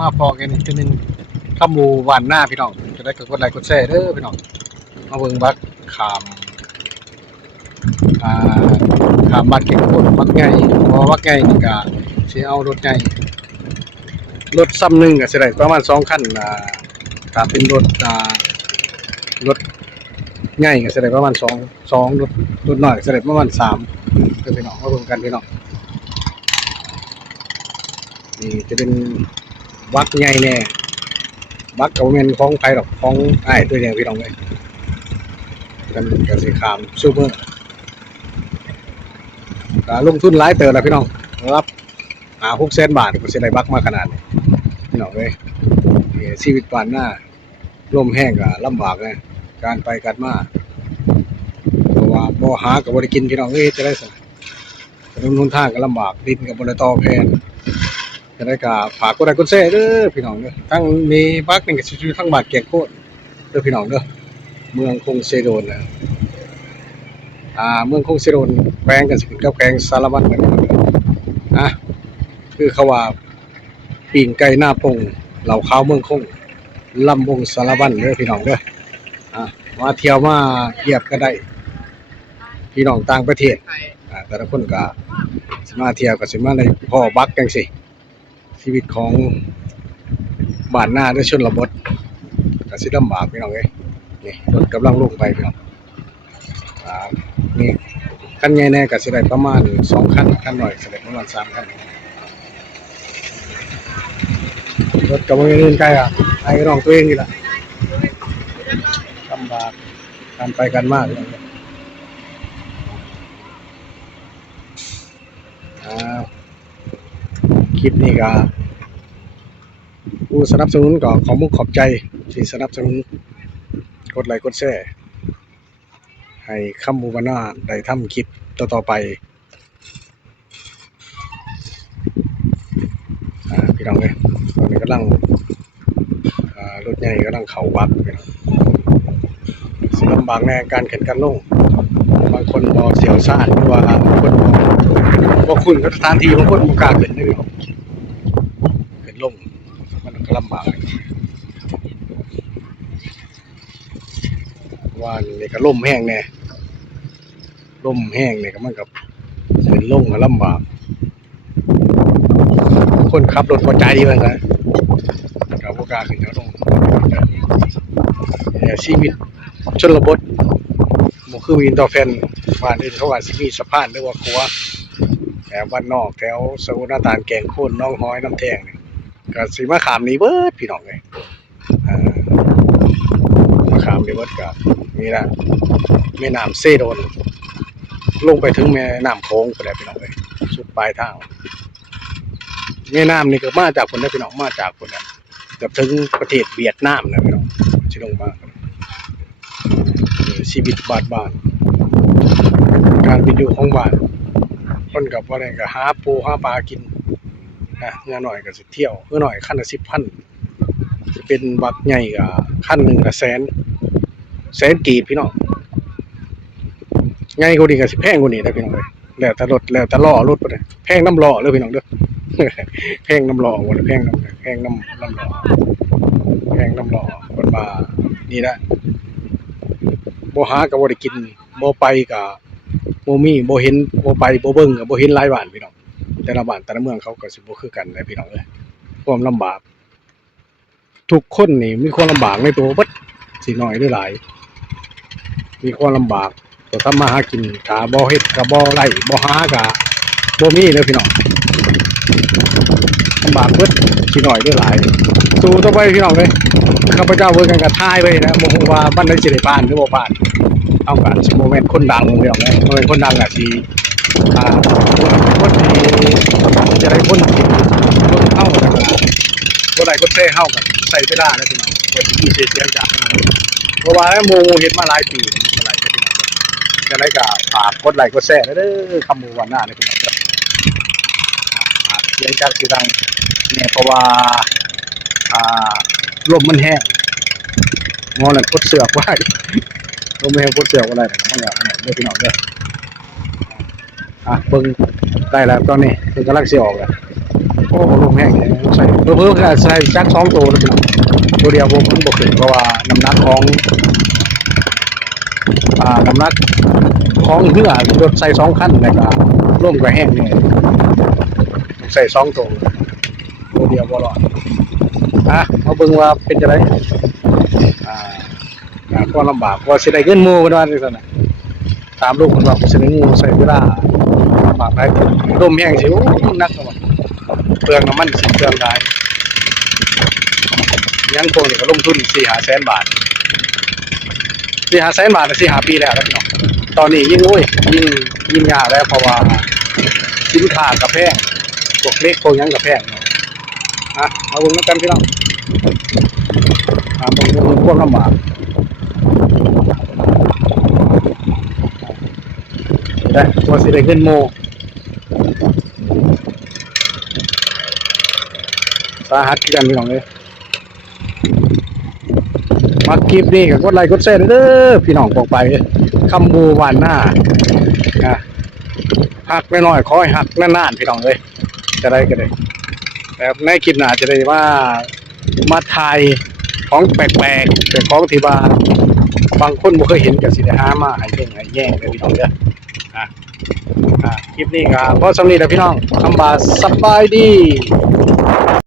มาพอกันอีกทีนึงข้ามหมู่บ้านหน้าพี่น้องจะได้กดไลค์กดแชร์เด้อพี่น้องมาเบิ่งบักขามอ่าขามบักเก็บคนบักใหญ่เพราะบักใหญ่นี่ก็สิเอารถใหญ่รถซ้ำหนึ่งก็สิได้ประมาณ2คันถ้าเป็นรถใหญ่ก็สิได้ประมาณ2รถน้อยก็สิได้ประมาณ3เด้อพี่น้องมาเบิ่งกันพี่น้องนี่จะเป็นบักใหญ่แน่บักก็บ่แม่นของไผหรอกของอ้ายตัวเดียวพี่น้องเอ้ยกันก็สิขามซูเปอร์ก็ลงทุนหลายเติบแล้วพี่น้องครับ600,000 บาทก็สิได้บักมาขนาดนี้พี่น้องเอ้ยชีวิตบ้านหน้าลมแห้งก็ลำบากนะการไปกันมาเพราะว่าบ่หาก็บ่ได้กินพี่น้องเอ้ยจะได้ซั่นถนนหนทางก็ลำบากดินก็บ่ได้ต่อแพนจะได้ก็ฝากกดไลค์กดแชร์เด้อพี่น้องเด้อทั้งมีบักนี่ก็สิอยู่ทั้งบ้านแกงโคตรเด้อพี่น้องเด้อเมืองคงเซโดนนะเมืองคงเซโดนแขวงกันสิขึ้นกับแขวงสารวัตรกันคือเขาว่าปิ่งไก่หน้าปงเหล่าข้าวเมืองคงลำวงสารวัตรเด้อพี่น้องเด้อมาเที่ยวมาเทียบก็ได้พี่น้องต่างประเทศแต่ละคนก็สิมาเที่ยวก็สิมาในพ่อบักจังซี่ชีวิตของบ้านหน้าด้วยชนบทก็สิลำบากพี่น้องเอ้ยนี่รถกำลังลงไปพี่น้องนี่คันใหญ่แน่ก็สิได้ประมาณ2คันคันน้อยสิได้ประมาณ3คันรถก็บ่มีเงินใกล้ไอ้น้องตัวเองนี่ล่ะลำบากการไปกันมากพี่น้องคลิปนี้ก็ผู้สนับสนุนก็ขอมุกขอบใจที่สนับสนุนกดไลค์กดแชร์ให้คำบูบาน่าได้ทำคลิปต่อไปพี่น้องเลยตอนนี้กำลังรถใหญ่กำลังเข่าวัดพี่น้องสิลำบากในการแข่งกันลงบางคนบ่เสียวซ่านหรือว่าบางคนบ่คุ้นกับสถานที่บางคนบ่กล้าขึ้นเลยขึ้นลงมันก็ลำบากว่านี่ก็ลมแห้งแน่ลมแห้งเนี่ยก็มันกับเป็นลงก็ลำบากคนขับรถพอใจเหมือนกันกับพวกการขึ้นเขาลงชีวิตชนบทมันคือวินต่อแฟนบ้านอื่นเขาว่าสิมีสะพานหรือว่าครัวแถวบ้านนอกแถวสมุทรตาลแกงโคนน้องห้อยน้ำแทงเนี่ยก็สิมาขามนี้เบิดพี่น้องเลยมาขามนี้เบิดก็นี่ละแม่น้ำเซโดนลงไปถึงแม่น้ำโขงไปแล้วพี่น้องเลยสุดปลายทางแม่น้ำนี่ก็มาจากคนได้พี่น้องมาจากคนนั้นกับถึงประเทศเวียดนามนะพี่น้องชิลงมาชีวิตบ้านการเป็นอยู่ของบ้านคนกับว่าอะไรก็หาปูหาปลากินเงินหน่อยก็สิเที่ยวเงินหน่อยขั้นละ10,000จะเป็นบักใหญ่กับขั้นหนึ่งละแสนกีบพี่น้องไงกูดีกับสิแพงกูนี่นะพี่น้องเลยแล้วแต่รถแล้วแต่ล้อรถไปเลยแพงน้ำล้อเลยพี่น้องเด้อแพงน้ำล้อวันละแพงน้ำล้อแพงน้ำล้อคนมานี่แหละบ่หากับบ่ได้กินบ่ไปกับบ่มีบ่เห็นบ่ไปบ่เบิ่งกับบ่เห็นหลายบ้านพี่น้องแต่ละบ้านแต่ละเมืองเขาก็สิบ่คือกันนะพี่น้องเอ้ยความลำบากทุกคนนี่มีความลำบากในตัวเบิดสิน้อยหรือหลายมีความลำบากตัวทำมาหากินกะบ่เฮ็ดกะบ่ไร่บ่หากะบ่มีเลยพี่น้องลำบากเบิดสิน้อยหรือหลายสู้ต่อไปพี่น้องเอ้ยข้าพเจ้าเบิ่งกันก็ทายไว้นะบ่ฮู้ว่าบ้านใดสิได้ผ่านหรือบ่ผ่านเอาก็สิบ่แม่นคนดังพี่น้องเอ้ยบ่แม่นคนดังก็สิคนที่จะได้คนที่เฮากันบ่ได้คนแท้เฮากันใส่เวลาแล้วพี่น้องบ่มีเสียงจากเพราะว่าหมู่เฮ็ดมาหลายปีหลายปีพี่น้องจะได้ก็ฝากกดไลค์กดแชร์เด้อคำหมู่วันหน้าเด้อพี่น้องเสียงจากสิดังเนี่ยเพราะว่าลมมันแห้งงอนั่นพดเสือกไว้ลมแห้งพดเสือกอะไรมันก็เด้อพี่น้องเด้อเบิ่งได้แล้วตอนนี้เพิ่นกำลังสิออกแล้วโอ้ บ่ลงแห้งเลยใส่เพิ่มก็ใส่จัก2ตัวแล้วพี่น้องตัวเดียวบ่มันบ่ขึ้นเพราะว่าน้ำหนักของน้ำหนักของเรือรถใส่2คันแล้วก็ร่วมกับแห้งนี่ใส่2ตัวเดียวบ่รอดมาเบิ่งว่าเป็นจังไดก็ลำบากว่าสิได้เงินหมู่กันว่าจังซั่นน่ะตามลูกเพิ่นว่าสิได้งูใส่เวลาลำบากหลายลมแห้งสิโอ้หนักว่ะเปลืองน้ำมันสิเปลืองหลายยังพวกนี้ก็ลงทุน 4-5 แสนบาท 4-5 แสนบาท4-5 ปีแล้วนะพี่น้องตอนนี้ยิ่งโอ้ยยิ่งยากแล้วเพราะว่าสินค้าก็แพงพวกเล็กพวกหยังก็แพงมาเบิ่งกันพี่น้องเบิ่งความลำบากได้ว่าสิได้เงินโมสาหัสกันพี่น้องเลยมาคลิปนี้ก็กดไลค์กดแชร์เด้อพี่น้องบอกไปคำบูวานหน้าหักน้อยๆขอให้หักนานๆพี่น้องเลยจะได้ก็ได้แต่ในคลิปหน้าจะได้ว่ามาถ่ายของแปลกๆเป็นของที่ว่าบางคนบ่เคยเห็นก็สิได้หามาให้เบิ่งให้แย่งเลยพี่น้องเด้อคลิปนี้ก็พอสำนี้แหละพี่น้องคำบาสบายดี